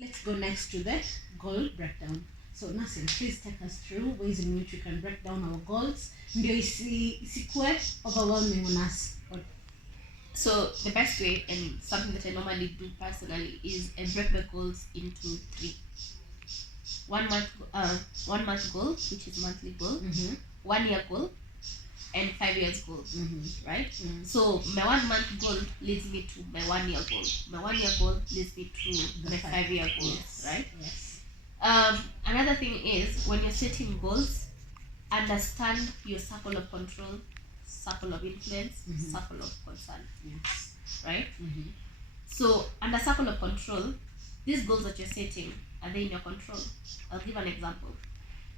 let's go next to the goal breakdown. So Nasim, please take us through ways in which we can break down our goals ndio isikuwe overwhelming on us. So the best way, and something that I normally do personally, is I break my goals into 3. 1 month goal, which is monthly goal, 1 year goal, and 5 years goal, right? So my 1 month goal leads me to my 1 year goal. My 1 year goal leads me to my 5 year goal, right? Yes. Another thing is, when you're setting goals, understand your circle of control, circle of influence, circle of concern. Yes. Right? So under circle of control, these goals that you're setting, are they in your control? I'll give an example.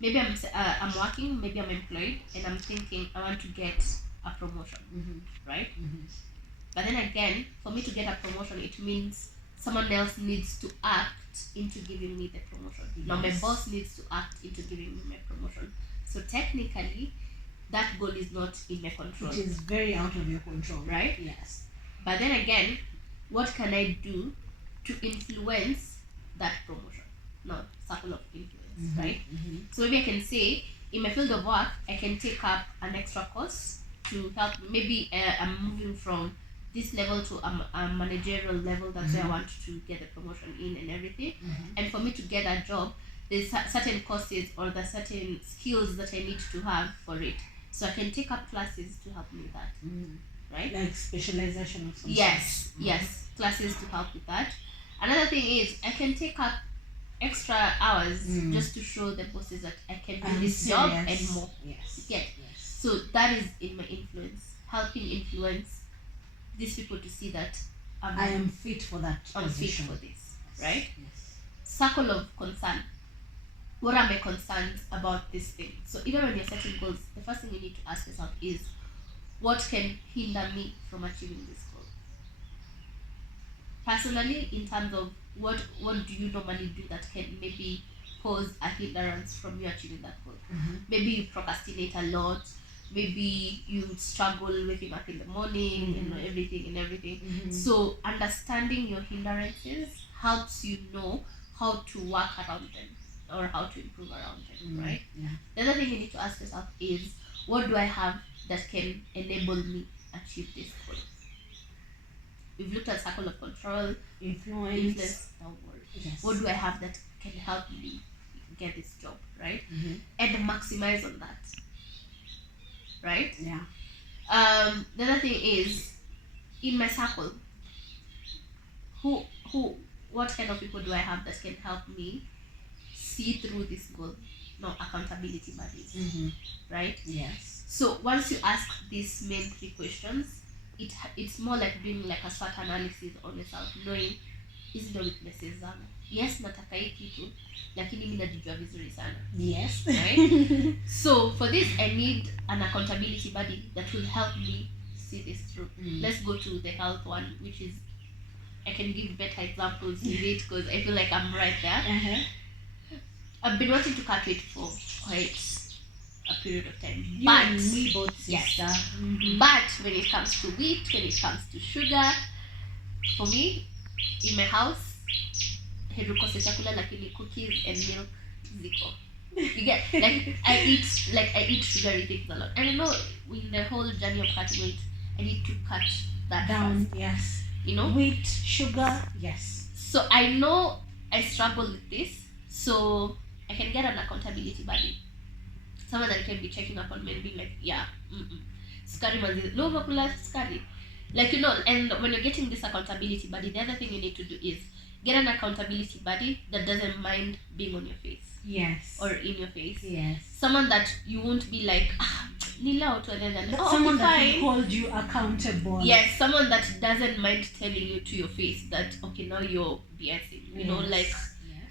Maybe I'm working, maybe I'm employed, and I'm thinking I want to get a promotion, right? But then again, for me to get a promotion, it means someone else needs to act into giving me the promotion. Yes. Now my boss needs to act into giving me my promotion. So technically, that goal is not in my control. It is very out of your control. Right? Yes. But then again, what can I do to influence that promotion? No, circle of influence, right? So maybe I can say, in my field of work, I can take up an extra course to help. Maybe I'm moving from this level to a managerial level. That's where I want to get the promotion in and everything. And for me to get a job, there's certain courses or the certain skills that I need to have for it. So I can take up classes to help me with that, right? Like specialization of something. Yes, classes to help with that. Another thing is, I can take up extra hours just to show the bosses that I can do this job and more. Yes. Yeah. So that is in my influence, helping influence these people to see that I am fit for that. I'm fit for this, right? Yes. Circle of concern. What are my concerns about this thing? So even when you're setting goals, the first thing you need to ask yourself is, what can hinder me from achieving this goal? Personally, in terms of what do you normally do that can maybe pose a hindrance from you achieving that goal? Maybe you procrastinate a lot. Maybe you struggle waking up in the morning, everything. So understanding your hindrances helps you know how to work around them or how to improve around them, right? Yeah. The other thing you need to ask yourself is, what do I have that can enable me achieve this goal? We've looked at circle of control, influence. Yes. What do I have that can help me get this job, right? And maximize on that, right? Yeah. The other thing is, in my circle, what kind of people do I have that can help me see through this goal? No, accountability buddies, right? Yes. So once you ask these main 3 questions, it's more like doing like a SWOT analysis on yourself, knowing hizi ndio weaknesses zangu. Yes, nataka hii kitu, lakini mimi najijua vizuri sana. Yes. Right? So for this, I need an accountability buddy that will help me see this through. Let's go to the health one, which is, I can give better examples with it because I feel like I'm right there. I've been wanting to cut weight for quite a period of time. You and me both, sister. Yes. But when it comes to wheat, when it comes to sugar, for me, in my house, herukose chakula lakini cookies and milk ziko. You get, I eat sugary things a lot. And I know in the whole journey of cutting weight, I need to cut that down fast. Yes. You know? Wheat, sugar, yes. So I know I struggle with this, so I can get an accountability buddy. Someone that can be checking up on me and being like, yeah, skari manzi, no vakula skari. Like, you know, and when you're getting this accountability buddy, the other thing you need to do is get an accountability buddy that doesn't mind being on your face. Yes. Or in your face. Yes. Someone that you won't be like, nila to someone that will hold you accountable. Yes, someone that doesn't mind telling you to your face that, okay, now you're BSing. You know, like,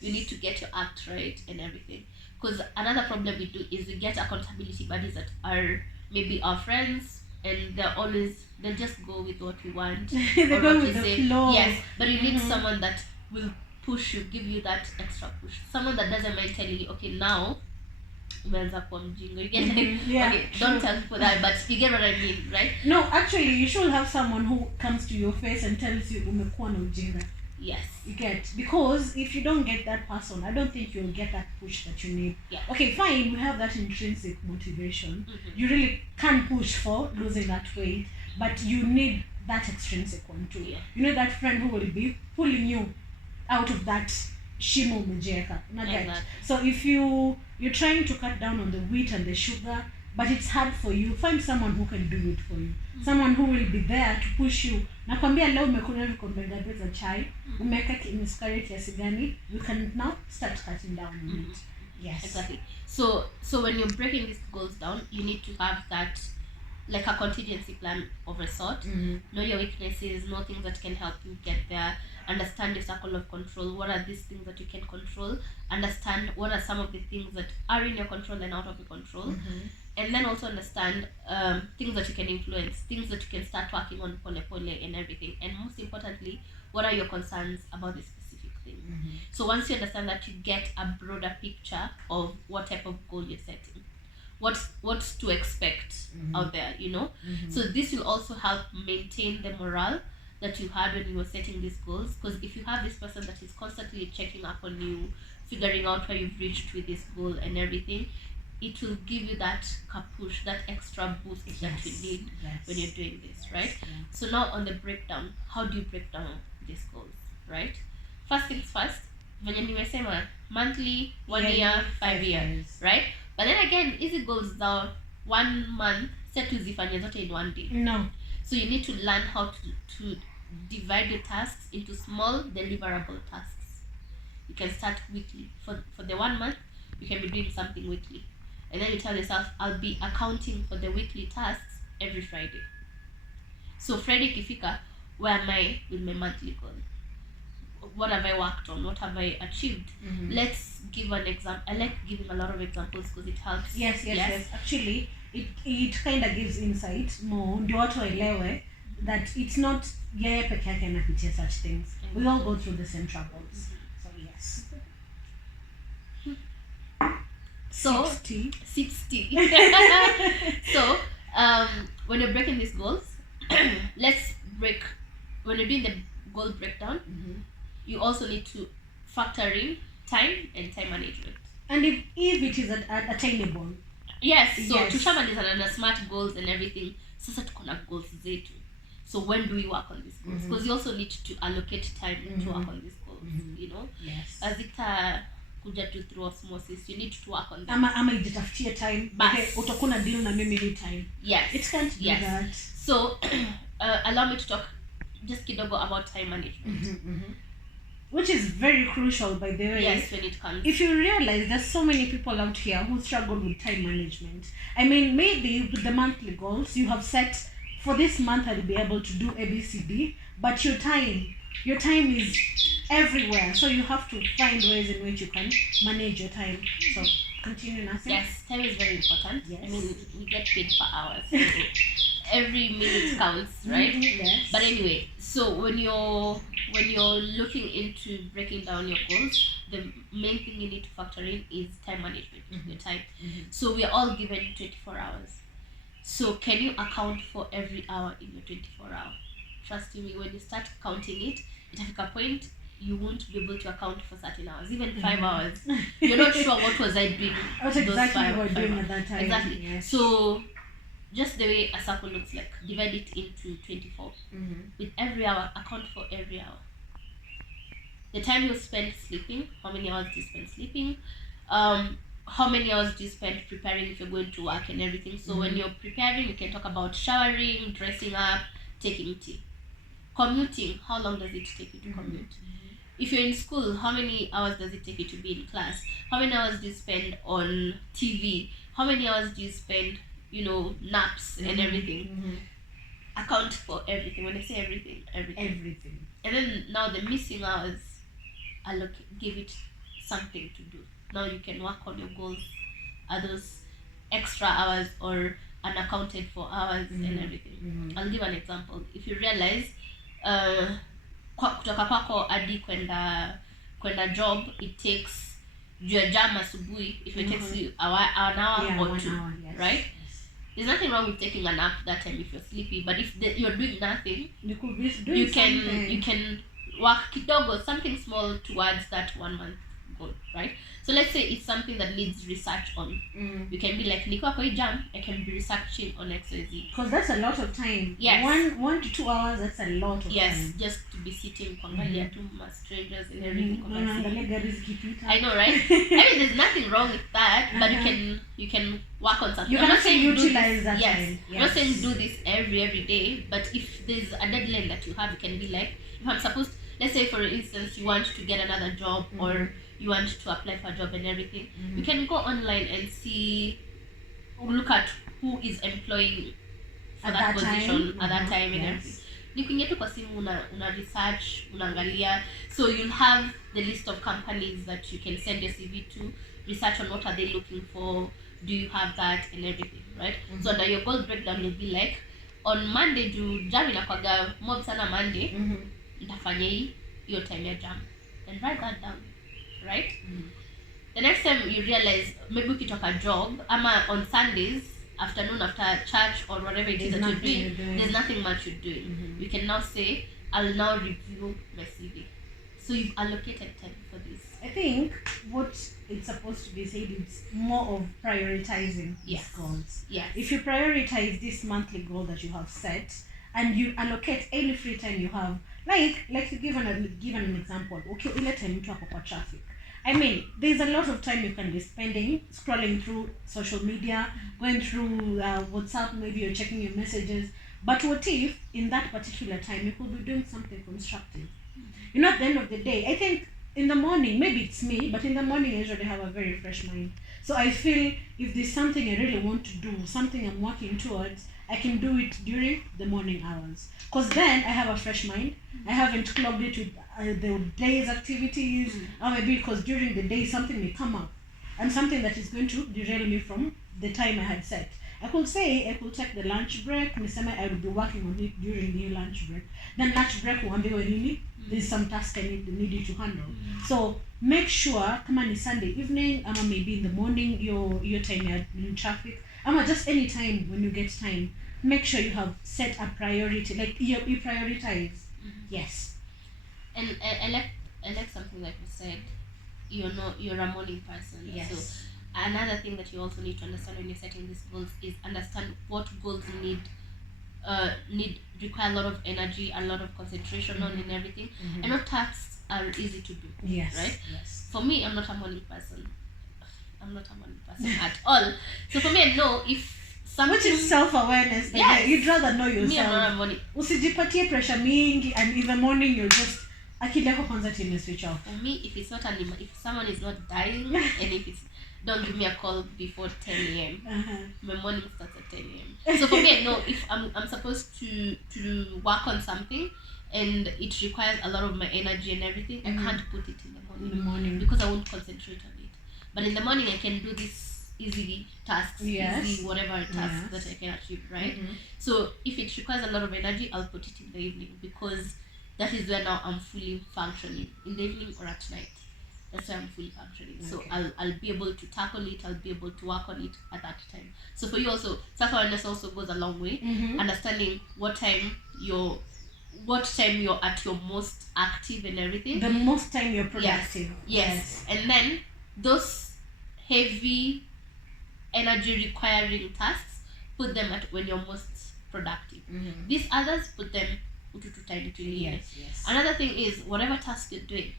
you need to get your act right and everything. Because another problem we do is we get accountability buddies that are maybe our friends, and they'll just go with what we want. They go with the flow. Yes, but you need someone that will push you, give you that extra push. Someone that doesn't mind telling you, okay, now umeanza kuwa mjinga. You get okay, don't tell people that, but you get what I mean, right? No, actually, you should have someone who comes to your face and tells you umekuwa na ujinga. Yes. You get, because if you don't get that person, I don't think you'll get that push that you need. Yeah. Okay, fine, we have that intrinsic motivation. Mhm. You really can push for losing that weight, but you need that extrinsic one too. Yeah. You know, that friend who will be pulling you out of that shimo umejeka. Exactly. So if you're trying to cut down on the wheat and the sugar, but it's hard for you, find someone who can do it for you. Someone who will be there to push you. Nakwambia leo umekunywa vikombe ngapi za chai, umeweka sukari kiasi gani, you can now start cutting down on it. Yes. Exactly. So when you're breaking these goals down, you need to have that, like a contingency plan of a sort. Know your weaknesses, know things that can help you get there, understand your circle of control. What are these things that you can control? Understand what are some of the things that are in your control and out of your control. And then also understand things that you can influence, things that you can start working on pole pole and everything. And most importantly, what are your concerns about this specific thing? So once you understand that, you get a broader picture of what type of goal you're setting, what's to expect out there, you know. So this will also help maintain the morale that you had when you were setting these goals, because if you have this person that is constantly checking up on you, figuring out where you've reached with this goal and everything, it will give you that push, that extra boost that you need when you're doing this, right? So now on the breakdown, how do you break down these goals, right? First things first, venye nimesema, monthly, 1 year, 5 years, right? But then again, easy goals za 1 month set uzifanye zote in 1 day. No. So you need to learn how to divide your tasks into small deliverable tasks. You can start weekly. For the 1 month, you can be doing something weekly. And then you tell yourself, I'll be accounting for the weekly tasks every Friday. So Friday kifika, where am I with my monthly goal? What have I worked on? What have I achieved? Let's give an example. I like giving a lot of examples because it helps. Yes. Actually, it kind of gives insight more. Ndio watu waelewe that it's not yeye peke yake anapitia such things. We all go through the same troubles. So yes. So 60. So when you're breaking these goals, when you're doing the goal breakdown, you also need to factor in time and time management. And if it is attainable. Yes, so tushamalizana na smart goals and everything, sasa tuko na goals zetu. So when do we work on these goals? Because you also need to allocate time to work on these goals, you know? Yes. As it kuja to through osmosis, you need to work on them. Ama ijitafutie time. Okay, utakuna deal na mimi hii time. Yes. It can't be that. So allow me to talk just kidogo about time management. Which is very crucial, by the way. Yes, when it comes. If you realize there's so many people out here who struggle with time management. I mean, maybe with the monthly goals you have set, for this month I'll be able to do ABCD, but your time is everywhere. So you have to find ways in which you can manage your time. So continue, Nancy. Yes, time is very important. Yes. I mean, we get paid per hour, so every minute counts, right? Yes. But anyway, so when you're looking into breaking down your goals, the main thing you need to factor in is time management, your time. So we are all given 24 hours. So can you account for every hour in your 24 hour? Trust me, when you start counting it, at a point you won't be able to account for certain hours, even 5 hours. You're not sure what was I doing. What exactly you were doing at that time. Exactly. Yes. So just the way a circle looks like, divide it into 24. With every hour, account for every hour. The time you spend sleeping, how many hours do you spend sleeping? How many hours do you spend preparing if you're going to work and everything? So when you're preparing, you can talk about showering, dressing up, taking tea. Commuting, how long does it take you to commute? If you're in school, how many hours does it take you to be in class? How many hours do you spend on TV? How many hours do you spend, naps and everything? Account for everything. When I say everything. And then now the missing hours, give it something to do. Now you can work on your goals. Are those extra hours or unaccounted for hours and everything? I'll give an example. If you realize kutoka kwako hadi kwenda job, it takes jam asubuhi, if it takes you an hour or 2, right? There's nothing wrong with taking a nap that time if you're sleepy, but if you're doing nothing, you could be doing you can work kidogo, something small towards that 1 month goal, right? So let's say it's something that needs research on. You can be like, niko kwa hii jam, I can be researching on XYZ. Because that's a lot of time. Yes. 1 to 2 hours, that's a lot of time. Just to be sitting kuangalia tu strangers and everything. Unaangalia gari zikipita. I know, right? I mean, there's nothing wrong with that, but you can work on something. You can actually utilize that time. I'm not saying do this every day, but if there's a deadline that you have, you can be like, if I'm supposed, let's say for instance, you want to get another job or you want to apply for a job and everything, you can go online and see, look at who is employing for that position at that time and everything. Nikiingia tu kwa simu una research, unaangalia, so you'll have the list of companies that you can send your CV to, research on what are they looking for, do you have that and everything, right? So under your goal breakdown you'll be like, on Monday jam inakwaga mob sana Monday, nitafanya hiyo time ya jam, and write that down, right? The next time you realize maybe ukitoka job ama on Sundays afternoon after church or whatever it is that you're doing, there's nothing much you're doing. You can now say, I'll now review my CV. So you've allocated time for this. I think what it's supposed to be said is more of prioritizing these goals. Yes. If you prioritize this monthly goal that you have set and you allocate any free time you have, like to give an example, okay, ile time mtu ako kwa traffic. I mean, there's a lot of time you can be spending scrolling through social media, going through WhatsApp, maybe you're checking your messages. But what if in that particular time you could be doing something constructive? You know, at the end of the day, I think in the morning, maybe it's me, but in the morning I usually have a very fresh mind. So I feel if there's something I really want to do, something I'm working towards, I can do it during the morning hours. Because then I have a fresh mind. I haven't clogged it with the day's activities, or maybe because during the day something may come up and something that is going to derail me from the time I had set. I could say I could take the lunch break, niseme I will be working on it during the lunch break. Then lunch break uambiwe nini, there's some task I need you to handle. So make sure kama ni Sunday evening, ama maybe in the morning, your time you're in traffic, ama just any time when you get time, make sure you have set a priority, like you prioritize. Yes. And I like something like you said, you're a morning person. Yes. So another thing that you also need to understand when you're setting these goals is understand what goals require a lot of energy, a lot of concentration on and everything. And what tasks are easy to do. Yes. Right? Yes. For me, I'm not a morning person. At all. So for me, I know if something, which is self-awareness. Yes. You'd rather know yourself. Me, I'm not a morning. Usijipatie pressure mingi, and in the morning you'll just akili yako kwanza time switch off. For me, if if someone is not dying and if it's, don't give me a call before 10 a.m. My morning starts at 10 a.m. So for me, I know if I'm supposed to work on something and it requires a lot of my energy and everything, I can't put it in the morning because I won't concentrate on it. But in the morning, I can do this easy tasks, easy whatever task that I can achieve, right? So if it requires a lot of energy, I'll put it in the evening because that is where now I'm fully functioning, in the evening or at night. That's where I'm fully functioning. So I'll be able to tackle it, I'll be able to work on it at that time. So for you also, self-awareness also goes a long way. Understanding what time you're at your most active and everything. The most time you're productive. Yes. And then those heavy energy requiring tasks, put them at when you're most productive. These others, put them time to leave. Yes. Another thing is, whatever task you're doing,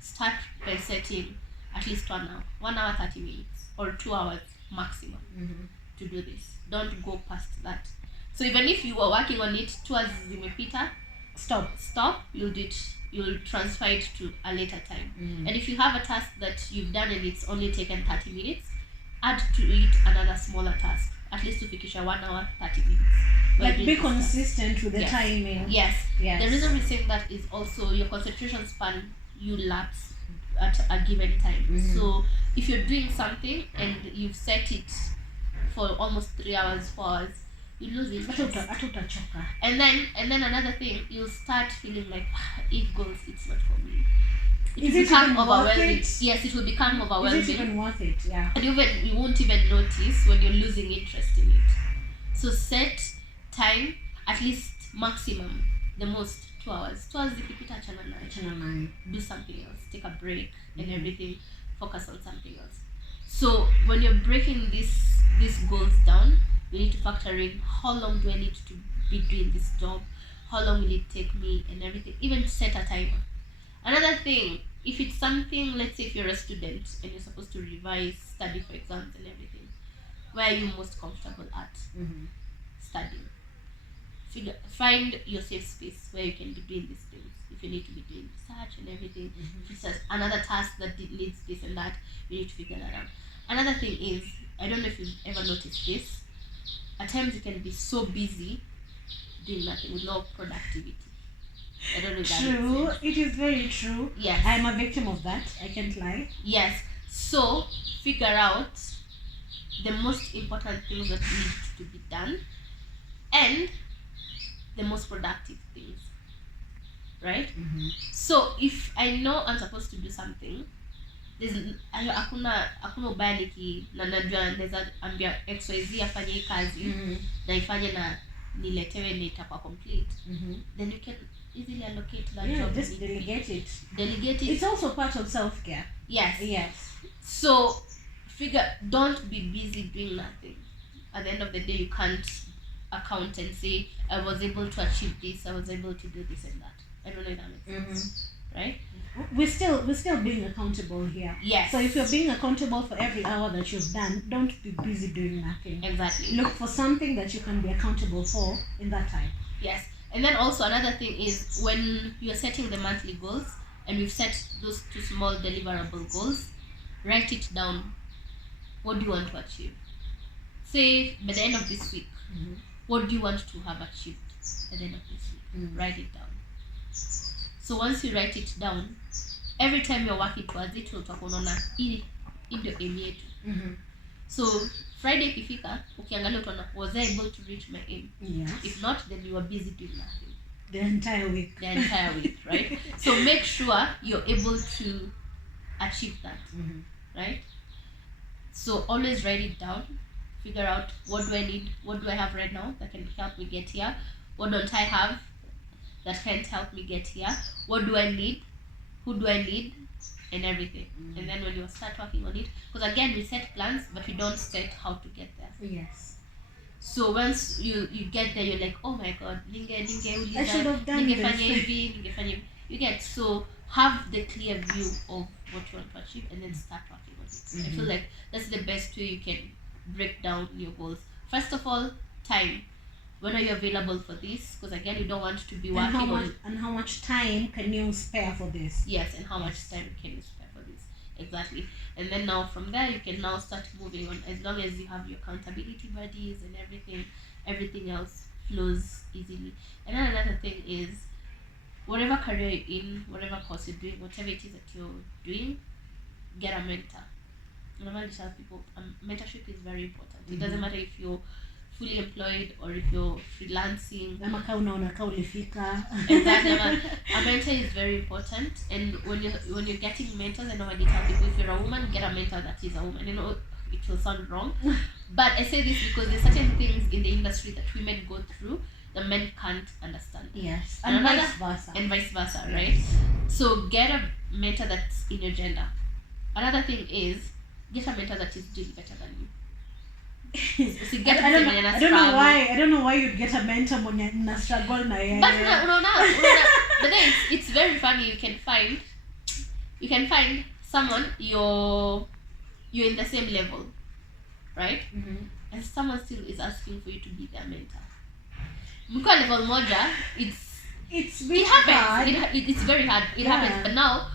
start by setting at least 1 hour, 1 hour 30 minutes, or 2 hours maximum to do this. Don't go past that. So even if you were working on it 2 hours zimepita, stop. You'll do it. You'll transfer it to a later time. And if you have a task that you've done and it's only taken 30 minutes, add to it another smaller task, at least to fikisha 1 hour 30 minutes. Like be consistent with the timing. Yes. The reason we say that is also your concentration span, you lapse at a given time. So if you're doing something and you've set it for almost 3 hours, 4 hours, you lose interest. And then another thing, you'll start feeling like, if goals, it's not for me. It will become overwhelming. Yes, it will become overwhelming. Is it even worth it? Yeah. And you won't even notice when you're losing interest in it. So set time, at least maximum, the most 2 hours. 2 hours zikipita achana nayo. Achana nayo. Do something else. Take a break and everything. Focus on something else. So when you're breaking these goals down, you need to factor in how long do I need to be doing this job, how long will it take me and everything. Even set a timer. Another thing, if it's something, let's say if you're a student and you're supposed to revise, study for exams and everything, where are you most comfortable at studying? Find your safe space where you can be doing these things. If you need to be doing research and everything, if it's another task that needs this and that, you need to figure that out. Another thing is, I don't know if you've ever noticed this, at times you can be so busy doing nothing with no productivity. I don't know if that makes True. sense. It is very true. Yes. I'm a victim of that. I can't lie. Yes. So figure out the most important things that need to be done and the most productive things. Right? So if I know I'm supposed to do something, hakuna ubaya na najua naweza ambia XYZ afanye hii kazi na ifanye na niletewe na itakuwa complete, then you can easily allocate that job. Just delegate it. It's also part of self-care. Yes. So don't be busy doing nothing. At the end of the day, you can't account and say I was able to achieve this, I was able to do this and that. I don't know if that makes sense. Right? We're still being accountable here. Yes. So if you're being accountable for every hour that you've done, don't be busy doing nothing. Exactly. Look for something that you can be accountable for in that time. Yes. And then also another thing is when you're setting the monthly goals and we've set those 2 small deliverable goals, write it down. What do you want to achieve? Say by the end of this week, what do you want to have achieved at the end of this week? Write it down. So once you write it down, every time you're working towards it, utakuona hii ndio aim yetu. So Friday ikifika, ukiangalia utaona, was I able to reach my aim? Yes. If not, then you are busy doing nothing. The entire week, right? So make sure you're able to achieve that, right? So always write it down. Figure out, what do I need? What do I have right now that can help me get here? What don't I have that can't help me get here? What do I need? Who do I need? And everything. And then when you start working on it, because again, we set plans, but we don't set how to get there. Yes. So once you get there, you're like, oh my god, I should have done this. You get, so have the clear view of what you want to achieve and then start working on it. I feel like that's the best way you can break down your goals. First of all, time. When are you available for this? Because again, you don't want to be working and how much time can you spare for this? Yes, and how much time can you spare for this? Exactly. And then now from there, you can now start moving on. As long as you have your accountability buddies and everything else flows easily. And then another thing is, whatever career you're in, whatever course you're doing, whatever it is that you're doing, get a mentor. Normally tell people, mentorship is very important. It doesn't matter if you're fully employed or if you're freelancing. Exactly. A mentor is very important, and when you're getting mentors, I normally tell people, if you're a woman, get a mentor that is a woman. You know, it will sound wrong, but I say this because there's certain things in the industry that women go through the men can't understand. Yes, and vice versa. And vice versa, right? So get a mentor that's in your gender. Another thing is, get a mentor that is doing better than you. I don't know why you'd get a mentor when you struggle. But then it's very funny. You can find someone you're in the same level, right? And someone still is asking for you to be their mentor. Mko level moja, it happens. It's very hard. It happens. But now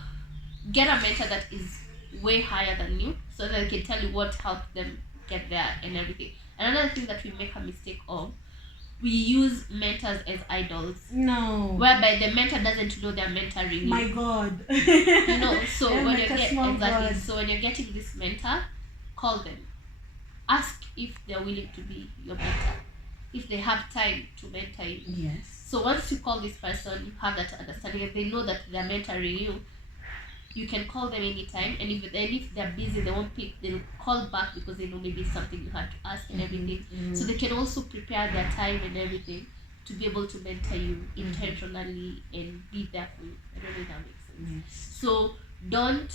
get a mentor that is way higher than you, so that they can tell you what helped them get there and everything. Another thing that we make a mistake of, we use mentors as idols. No. Whereby the mentor doesn't know they're mentoring you. My God. You know, so when you're getting this mentor, call them. Ask if they're willing to be your mentor. If they have time to mentor you. Yes. So once you call this person, you have that understanding, and they know that they're mentoring you. You can call them anytime, and if they're busy, they won't pick. They'll call back because they know maybe it's something you had to ask and everything. So they can also prepare their time and everything to be able to mentor you intentionally and be there for you. I don't know if that makes sense. Yes. So don't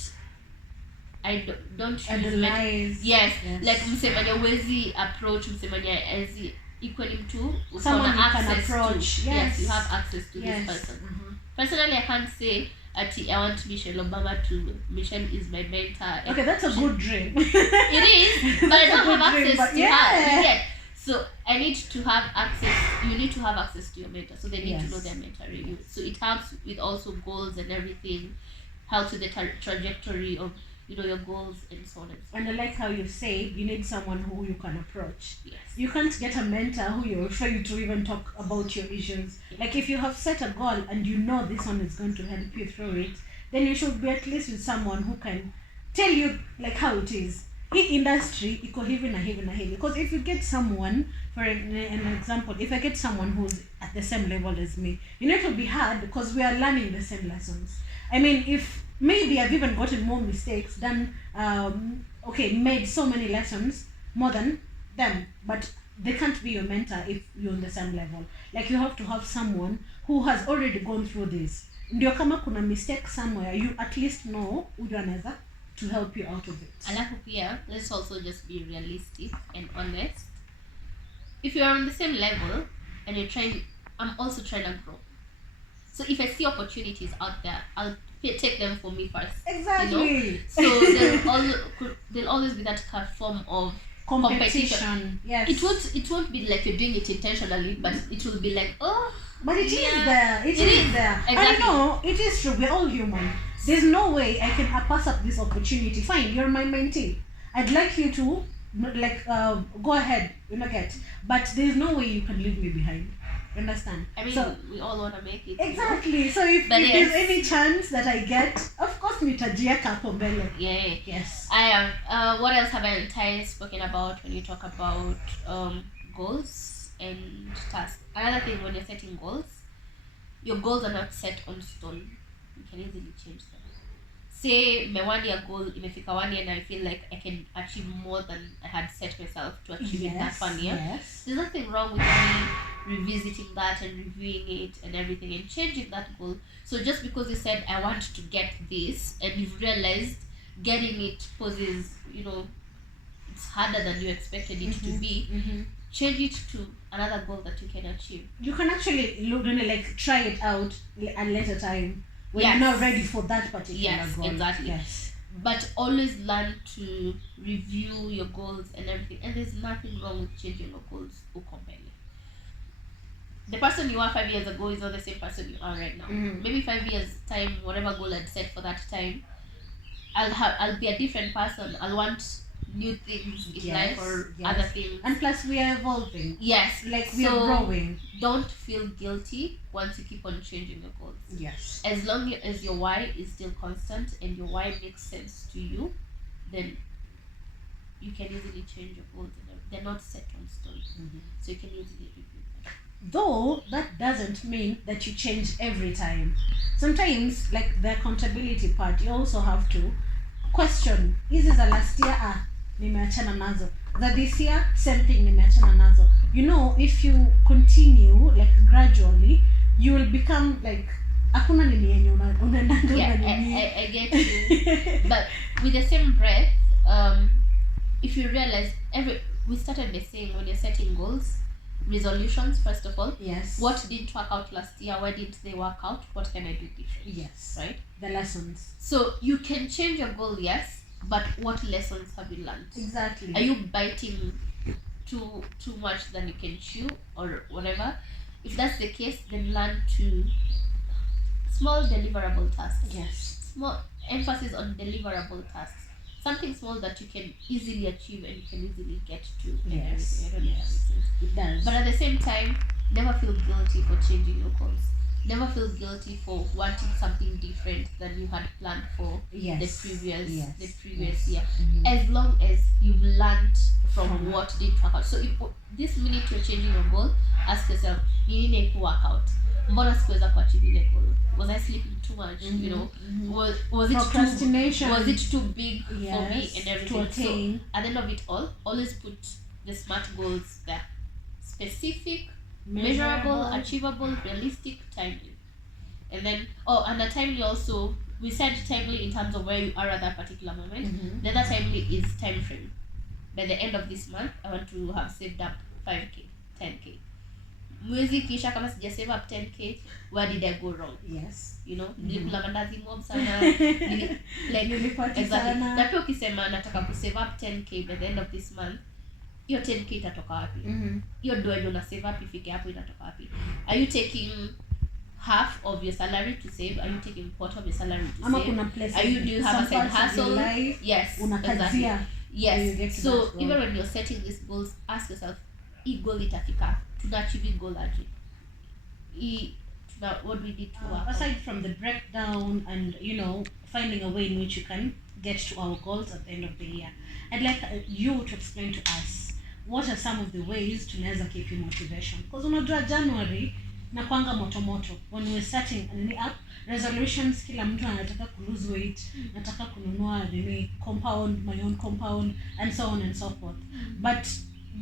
use Idolize. yes, like msemanya wezi approach msemanya as equally mtu Someone you can access approach. to. Yes. You have access to this person. Personally, I can't say I want Michelle Obama to Michelle is my mentor. Okay, that's a good dream. It is, but I don't have access to her. Yeah. Yet. So I need to have access. You need to have access to your mentor, so they need to know they're mentoring you. So it helps with also goals and everything. Helps with the trajectory of your goals and so on and so on. And I like how you say you need someone who you can approach. Yes. You can't get a mentor who you're afraid to even talk about your issues. Like if you have set a goal and you know this one is going to help you through it, then you should be at least with someone who can tell you like how it is. In industry, iko hivi na hivi na hivi. Because if you get someone, for an example, if I get someone who's at the same level as me, it will be hard because we are learning the same lessons. I mean, if maybe I've even gotten more mistakes than, made so many lessons more than them, but they can't be your mentor if you're on the same level. Like you have to have someone who has already gone through this. Ndio kama kuna mistake somewhere, you at least know huyu anaweza to help you out of it. Alafu pia, let's also just be realistic and honest. If you're on the same level and I'm also trying to grow. So if I see opportunities out there, I'll take them for me first. Exactly. So there'll always be that form of competition. Yes. It won't be like you're doing it intentionally, but it will be like, but it is there. It is there. Exactly. I know it is true. We're all human. There's no way I can pass up this opportunity. Fine, you're my mentee. I'd like you to go ahead, but there's no way you can leave me behind. Understand? I mean, so, we all want to make it. Exactly. So if there's any chance that I get, of course, nitajieka hapo mbele. Yeah. Yes. I am. What else have I spoken about when you talk about goals and tasks? Another thing, when you're setting goals, your goals are not set on stone. You can easily change them. Say my 1 year goal, imefika 1 year and I feel like I can achieve more than I had set myself to achieve in that 1 year. Yes. There's nothing wrong with me revisiting that and reviewing it and everything and changing that goal. So just because you said I want to get this and you've realized getting it poses, it's harder than you expected it to be, change it to another goal that you can achieve. You can actually try it out at a later time when you're not ready for that particular goal. Exactly. Yes. But always learn to review your goals and everything. And there's nothing wrong with changing your goals completely. The person you are 5 years ago is not the same person you are right now. Maybe 5 years time, whatever goal I'd set for that time, I'll be a different person. I'll want new things in life or other things. And plus we are evolving. Yes. We are growing. Don't feel guilty once you keep on changing your goals. Yes. As long as your why is still constant and your why makes sense to you, then you can easily change your goals. They're not set on stone. So you can easily review them. Though that doesn't mean that you change every time. Sometimes, like the accountability part, you also have to question, is this the last year? Nimeachana nazo. That this year, same thing, nimeachana nazo. If you continue gradually, you will become hakuna nini yenye unaendanga I get you. But with the same breath, if you realize we started by saying when you're setting goals, resolutions first of all. Yes. What didn't work out last year? Why didn't they work out? What can I do different? Yes. Right? The lessons. So you can change your goal, yes, but what lessons have you learned? Exactly. Are you biting too much than you can chew or whatever? If that's the case, then learn to small deliverable tasks. Yes. Small emphasis on deliverable tasks. Something small that you can easily achieve and you can easily get to. Yes. I don't know if that makes sense. It does. But at the same time, never feel guilty for changing your goals. Never feel guilty for wanting something different than you had planned for the previous year. As long as you've learned from what didn't work out. So if this minute you're changing your goal, ask yourself, nini work out? Mbona sikuweza kuachieve ile goal? Was I sleeping too much? Was it procrastination? Was it too big for me and everything? To attain. So at the end of it all, always put the SMART goals there. Specific, measurable, achievable, realistic, timely. And then, and the timely also, we said timely in terms of where you are at that particular moment. Mm-hmm. The other timely is time frame. By the end of this month, I want to have saved up 5k, 10k. Mwezi kisha kama sija save up 10k, where did I go wrong? Yes. You know, Mm-hmm. nilikula mandazi mob sana. Nilipati sana. Na pia ukisema nataka ku save up 10k by the end of this month, hiyo 10k itatoka wapi? Hiyo ndio na save up ifike hapo inatoka wapi? Are you taking half of your salary to save? Are you taking quarter of your salary to Ama save? kuna place Are you, do you have a side hustle? Yes, Unakazia. exactly. Yes. So even when you're setting these goals, ask yourself, hii goal itafika, tunaachieve goal aje? What we need to work aside from the breakdown and finding a way in which you can get to our goals at the end of the year, I'd like you to explain to us what are some of the ways tunaweza keep you motivation, because unajua January na kwanga moto when we're starting up resolutions, kila mtu anataka ku lose weight, nataka kununua my own compound and so on and so forth. But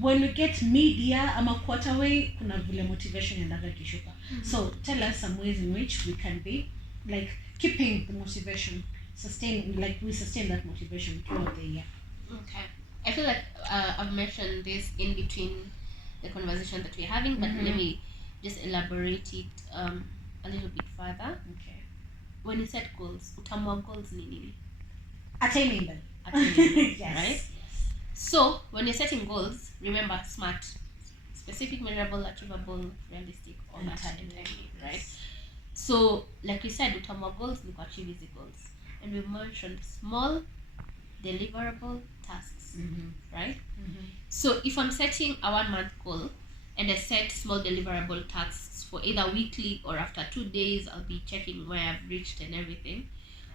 when we get media ama quarter way, kuna vile motivation yandaga kishuka. So tell us some ways in which we can be like keeping the motivation, we sustain that motivation throughout the year. Okay, I feel like I've mentioned this in between the conversation that we're having, but let me just elaborate it a little bit further. Okay. When you set goals, utamwa goals ni nini? Attainable. Yes. Right? So when you're setting goals, remember SMART: specific, measurable, achievable, realistic, all that and timely, right? So like we said, utamwa goals ni kuachieve these goals. And we mentioned small, deliverable tasks, right? So if I'm setting a 1 month goal and I set small deliverable tasks for either weekly or after 2 days, I'll be checking where I've reached and everything.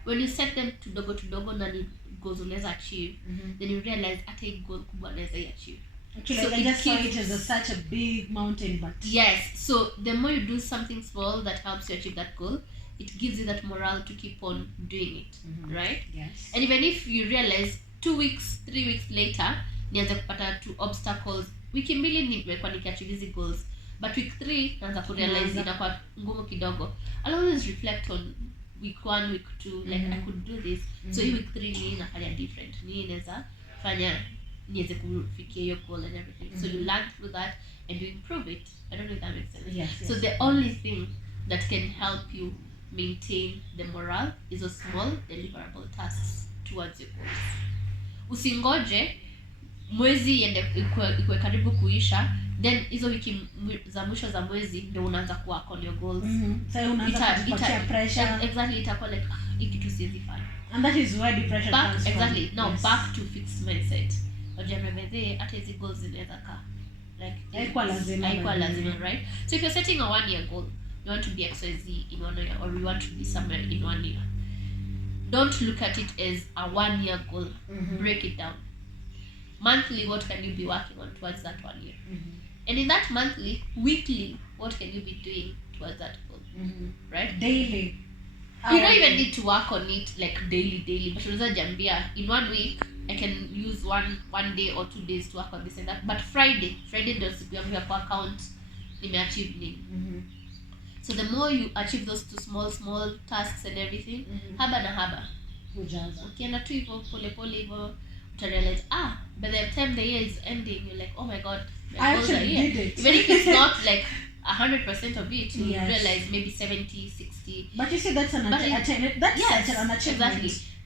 When you set them to dogo na ni goals unaweza achieve, then you realize hata hii goal kubwa naweza achieve. Actually, so I just saw it as such a big mountain, but yes, so the more you do something small that helps you achieve that goal, it gives you that morale to keep on doing it, right? Yes. And even if you realize 2 weeks, 3 weeks later, nianza kupata 2 obstacles, wiki mbili nimekuwa nikiachieve hizi goals, but week 3 naanza kurealize inakuwa ngumu kidogo. I'll always reflect on week 1, week 2, like I could do this. So hii week 3 nini nafanya different, nini naweza fanya niweze kufikia hiyo goal and everything. So you learn through that and you improve it. I don't know if that makes sense. Yes. So the only thing that can help you maintain the morale is a small deliverable tasks towards your goals. Usingoje mwezi ikwe karibu kuisha, then hizo wiki za mwisho za mwezi ndio unaanza kuwork on your goals. So unaanza kupatia pressure. Exactly, itakuwa like hiki tu siwezi fanya. And that is where the pressure comes from. Exactly. Now back to fixed mindset. Ojemebeze hata hizi goals zinaweza kaa like haikuwa lazima, right? So if you're setting a 1 year goal, you want to be XYZ in 1 year, or you want to be somewhere in 1 year, don't look at it as a 1 year goal. Break it down. Monthly, what can you be working on towards that 1 year? And in that monthly, weekly, what can you be doing towards that goal? Right? Daily. You don't even need to work on it like daily, but unaweza jambia in 1 week I can use one day or 2 days to work on this and that, but Friday ndio siku yangu ya kwa count nimeachieve nini. So the more you achieve those two small tasks and everything, haba na haba hujaza. Ukienda tu hivyo pole hivyo utarealize by the time the year is ending you're like, oh my god, I actually did it. Even if it's not like 100% of it, you realize maybe 70, 60. But you see, that's an achievement.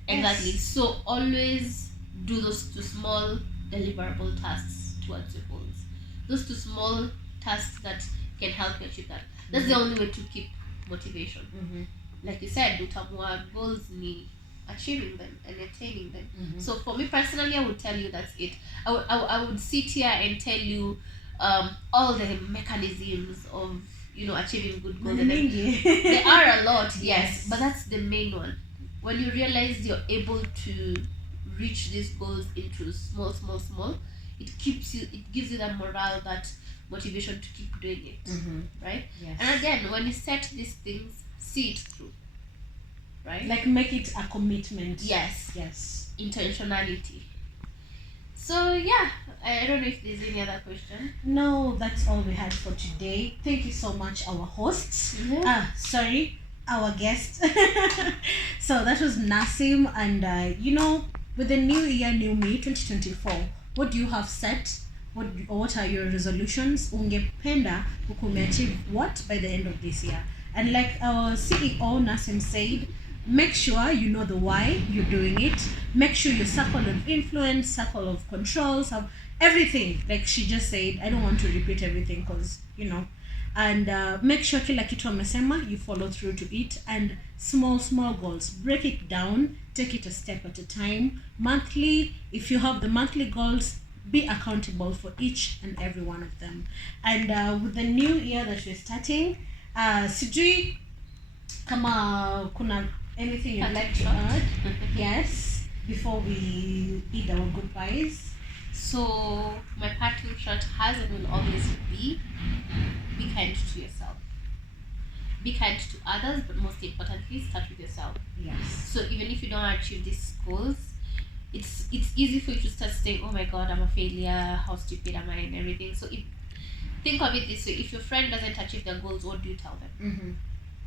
Exactly. So always do those two small deliverable tasks towards your goals. Those two small tasks that can help you achieve that. That's the only way to keep motivation. Like you said, utamua goals ni achieving them and attaining them. So for me personally, I would tell you that's it. I would sit here and tell you all the mechanisms of achieving good goals. There are a lot, yes, but that's the main one. When you realize you're able to reach these goals into small, it gives you that morale, that motivation to keep doing it, right? Yes. And again, when you set these things, see it through, right? Like make it a commitment. Yes. Intentionality. So yeah, I don't know if there's any other question. No, that's all we had for today. Thank you so much, our hosts. Sorry, our guest. So that was Nasim, and with the new year, new me, 2024. What do you have set? What are your resolutions? Ungependa achieve what by the end of this year? And like our CEO Nasim said, make sure you know the why you're doing it. Make sure your circle of influence, circle of controls, have everything. Like she just said, I don't want to repeat everything because and make sure kila kitu amesema you follow through to it, and small goals, break it down, take it a step at a time. Monthly, if you have the monthly goals, be accountable for each and every one of them. And with the new year that we're starting, sijui kama kuna anything you'd like to add. Yes, before we bid our goodbyes. So my parting shot has and will always be kind to yourself. Be kind to others, but most importantly, start with yourself. Yes. So even if you don't achieve these goals, it's easy for you to start saying, oh my god, I'm a failure, how stupid am I, and everything. So think of it this way: if your friend doesn't achieve their goals, what do you tell them? Mm-hmm.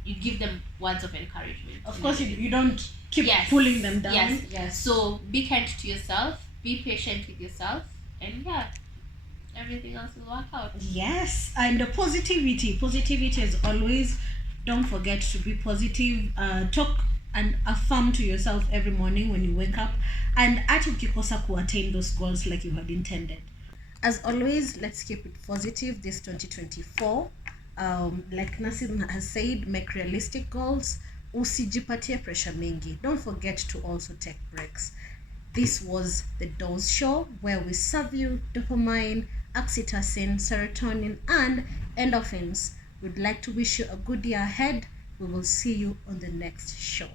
You give them words of encouragement. Of course, you don't keep pulling them down. Yes. So be kind to yourself, be patient with yourself, and everything else will work out. Yes, and the positivity is always, don't forget to be positive. Talk and affirm to yourself every morning when you wake up, and hata ukikosa ku attain those goals like you had intended. As always, let's keep it positive this 2024. Like Nasim has said, make realistic goals. Usijipatie pressure mingi. Don't forget to also take breaks. This was the Dose Show, where we serve you dopamine, oxytocin, serotonin, and endorphins. We'd like to wish you a good year ahead. We will see you on the next show.